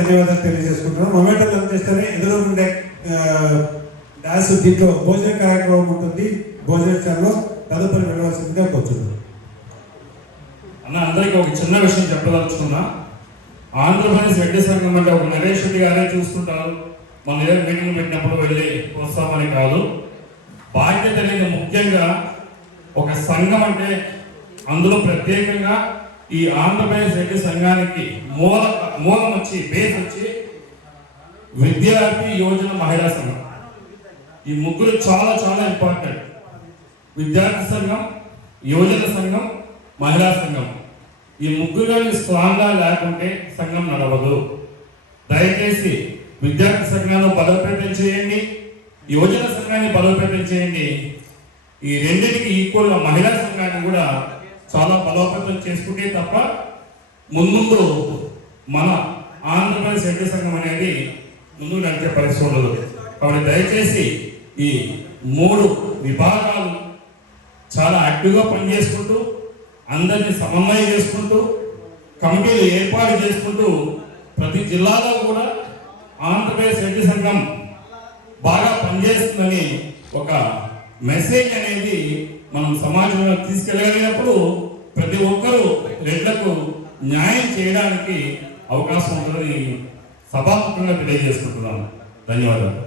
ధన్యవాదాలు తెలియజేసుకుంటున్నాం. మొమెంటం అందిస్తేనే ఎదురు ఉండే డాన్స్ దీంట్లో భోజన కార్యక్రమం ఉంటుంది. భోజనశాలలో తదుపరి వెళ్ళవలసిందిగా కూర్చున్నాం. అన్న అందరికీ ఒక చిన్న విషయం చెప్పదలుచుకున్నా. ఆంధ్రప్రదేశ్ రెడ్డి సంఘం అంటే ఒక నరేష్ రెడ్డి గారే చూస్తుంటారు, మన ఏదైనా మీటింగ్ పెట్టినప్పుడు వెళ్ళి వస్తామని కాదు. బాధ్యత అనేది ముఖ్యంగా ఒక సంఘం అంటే అందులో ప్రత్యేకంగా ఈ ఆంధ్రప్రదేశ్ రెడ్డి సంఘానికి మూలం వచ్చి బేస్ వచ్చి విద్యార్థి యోజన మహిళా సంఘం. ఈ ముగ్గురు చాలా చాలా ఇంపార్టెంట్. విద్యార్థి సంఘం, యువజన సంఘం, మహిళా సంఘం. ఈ ముగ్గురు స్ట్రాంగ్గా లేకుంటే సంఘం నడవదు. దయచేసి విద్యార్థి సంఘాన్ని బలోపేతం చేయండి, యువజన సంఘాన్ని బలోపేతం చేయండి. ఈ రెండింటికి ఈక్వల్గా మహిళా సంఘాన్ని కూడా చాలా బలోపేతం చేసుకుంటే తప్ప ముందు మన ఆంధ్రప్రదేశ్ రెడ్డి సంఘం అనేది ముందుకు నడిచే పరిస్థితి ఉండదు. కాబట్టి దయచేసి ఈ 3 విభాగాలు చాలా యాక్టివ్గా పనిచేసుకుంటూ, అందరినీ సమన్వయం చేసుకుంటూ, కమిటీలు ఏర్పాటు చేసుకుంటూ, ప్రతి జిల్లాలో కూడా ఆంధ్రప్రదేశ్ రెడ్డి సంఘం బాగా పనిచేస్తుందని ఒక మెసేజ్ అనేది మనం సమాజంలో తీసుకెళ్ళగలిగినప్పుడు ప్రతి ఒక్కరూ రెడ్లకు న్యాయం చేయడానికి అవకాశం ఉంటుందని సభాముఖంగా తెలియజేసుకుంటున్నాను. ధన్యవాదాలు.